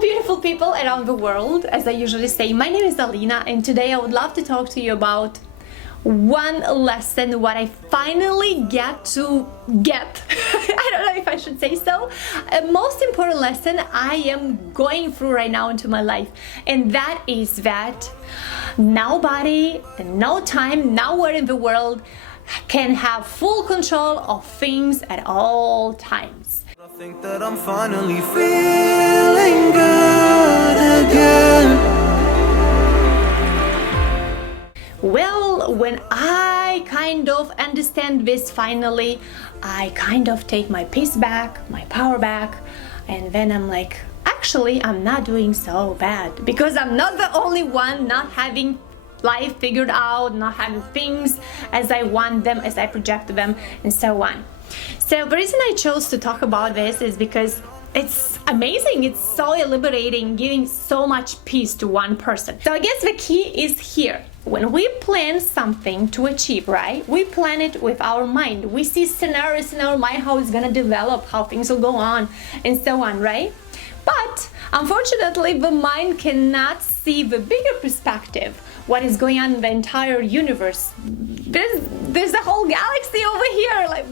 beautiful people around the world. As I usually say, my name is Alina, and today I would love to talk to you about one lesson, what I finally get to get. I don't know if I should say so. Most important lesson I am going through right now into my life, and that is that nobody, no time, nowhere in the world can have full control of things at all times. I think that I'm finally feeling good again. Well, when I kind of understand this finally, I kind of take my peace back, my power back, and then I'm like, actually, I'm not doing so bad, because I'm not the only one not having life figured out, not having things as I want them, as I project them, and so on. So the reason I chose to talk about this is because it's amazing, it's so liberating, giving so much peace to one person. So I guess the key is here. When we plan something to achieve, right? We plan it with our mind. We see scenarios in our mind, how it's gonna develop, how things will go on, and so on, right? But unfortunately, the mind cannot see the bigger perspective, what is going on in the entire universe. There's a whole galaxy over here. Like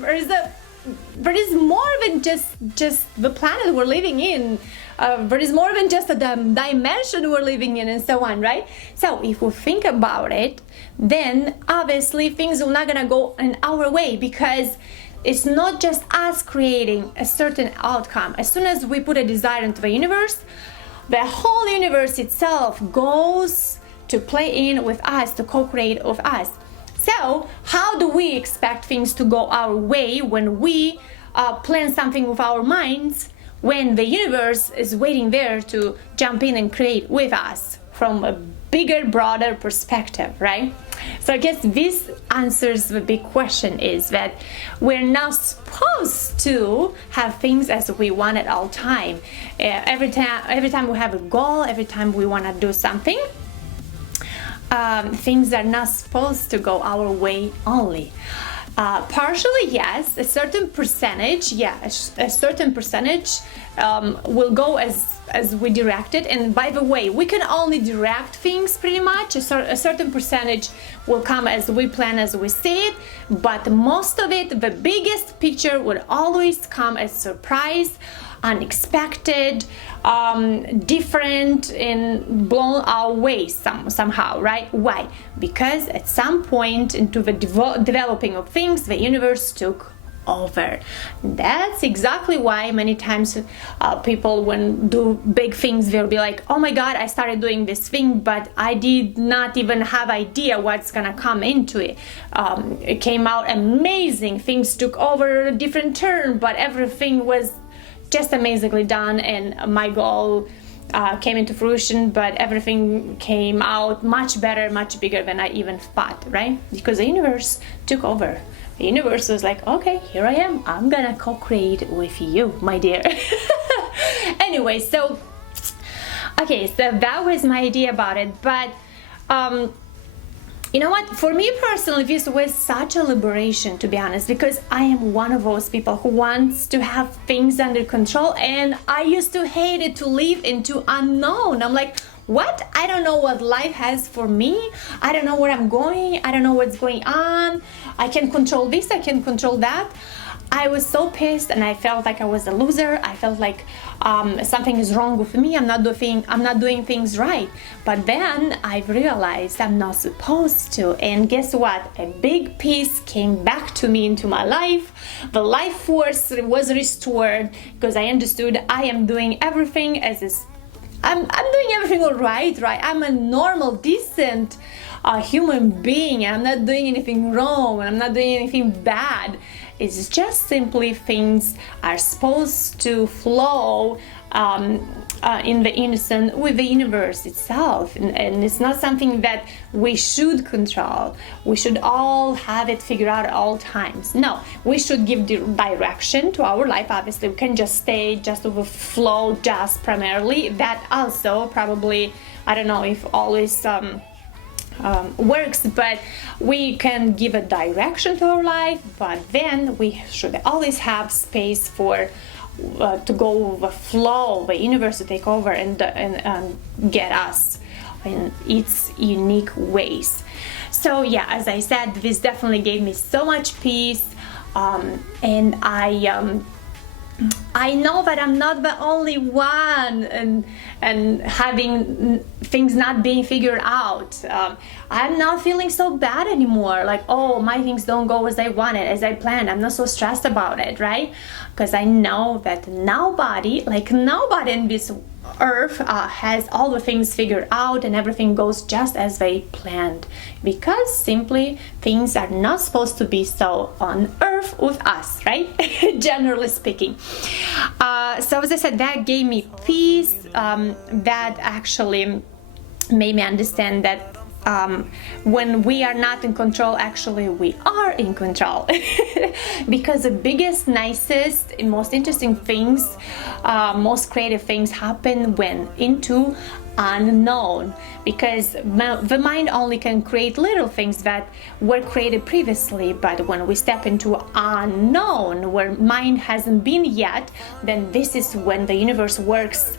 there is more than just the planet we're living in. There is more than just a dimension we're living in, and so on, right? So if we think about it, then obviously things are not gonna go in our way, because it's not just us creating a certain outcome. As soon as we put a desire into the universe, the whole universe itself goes to play in with us, to co-create with us. So how do we expect things to go our way when we plan something with our minds, when the universe is waiting there to jump in and create with us from a bigger, broader perspective, right? So I guess this answers the big question, is that we're not supposed to have things as we want at all time. Every time we have a goal, every time we want to do something, things are not supposed to go our way only. Partially, yes, a certain percentage, will go as we direct it. And by the way, we can only direct things pretty much. A certain percentage will come as we plan, as we see it, but most of it, the biggest picture, would always come as surprise, unexpected, different, and blown our way somehow, right? Why? Because at some point into the developing of things, the universe took over. That's exactly why many times people, when do big things, they'll be like, oh my god, I started doing this thing, but I did not even have idea what's gonna come into it. It came out amazing, things took over a different turn, but everything was just amazingly done, and my goal came into fruition, but everything came out much better, much bigger than I even thought, right? Because the universe took over. The universe was like, okay, here I am, I'm gonna co-create with you, my dear. Anyway, so that was my idea about it. But you know what, for me personally, this was such a liberation, to be honest, because I am one of those people who wants to have things under control, and I used to hate it, to live into unknown. I'm like, what? I don't know what life has for me. I don't know where I'm going. I don't know what's going on. I can control this, I can control that. I was so pissed, and I felt like I was a loser. I felt like something is wrong with me. I'm not doing things right. But then I realized I'm not supposed to. And guess what? A big piece came back to me into my life. The life force was restored, because I understood I am doing everything as is. I'm doing everything all right? I'm a normal, decent human being. I'm not doing anything wrong, and I'm not doing anything bad. It's just simply things are supposed to flow in the innocent with the universe itself, and it's not something that we should control. We should all have it figured out at all times. No, we should give direction to our life. Obviously, we can just stay just over flow, just primarily. That also probably, I don't know if always works, but we can give a direction to our life, but then we should always have space for to go with the flow, the universe to take over and get us in its unique ways. So yeah, as I said, this definitely gave me so much peace, and I know that I'm not the only one and having things not being figured out. I'm not feeling so bad anymore, like, oh, my things don't go as I wanted, as I planned. I'm not so stressed about it, right? Because I know that nobody in this earth has all the things figured out and everything goes just as they planned, because simply things are not supposed to be so on earth with us, right? Generally speaking. So as I said, that gave me peace. That actually made me understand that when we are not in control, actually we are in control. Because the biggest, nicest, and most interesting things, most creative things happen when into unknown, because the mind only can create little things that were created previously, but when we step into unknown, where mind hasn't been yet, then this is when the universe works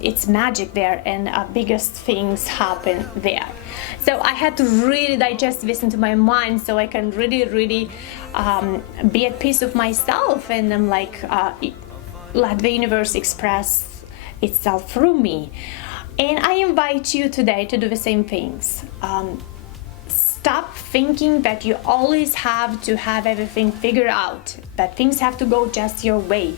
its magic there, and biggest things happen there. So I had to really digest this into my mind so I can really be at peace with myself, and I'm like, let the universe express itself through me. And I invite you today to do the same things. Stop thinking that you always have to have everything figured out, that things have to go just your way.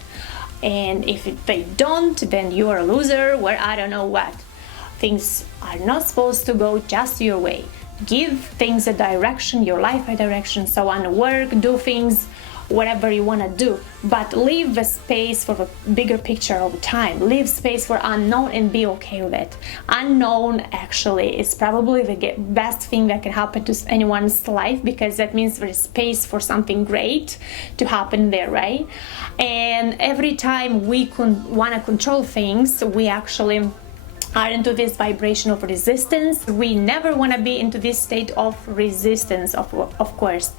And if they don't, then you are a loser, or I don't know what. Things are not supposed to go just your way. Give things a direction, your life a direction, so on, work, do things, whatever you want to do, but leave the space for the bigger picture all the time. Leave space for unknown and be okay with it. Unknown actually is probably the best thing that can happen to anyone's life, because that means there is space for something great to happen there, right? And every time we want to control things, we actually are into this vibration of resistance. We never want to be into this state of resistance, of course.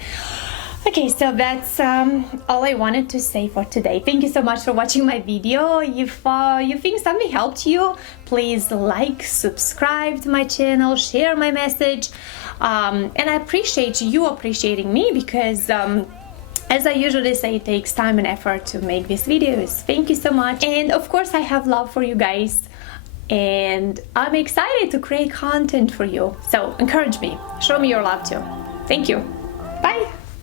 Okay, so that's all I wanted to say for today. Thank you so much for watching my video. If you think something helped you, please like, subscribe to my channel, share my message, and I appreciate you appreciating me, because as I usually say, it takes time and effort to make these videos. Thank you so much. And of course, I have love for you guys, and I'm excited to create content for you. So encourage me, show me your love too. Thank you. Bye.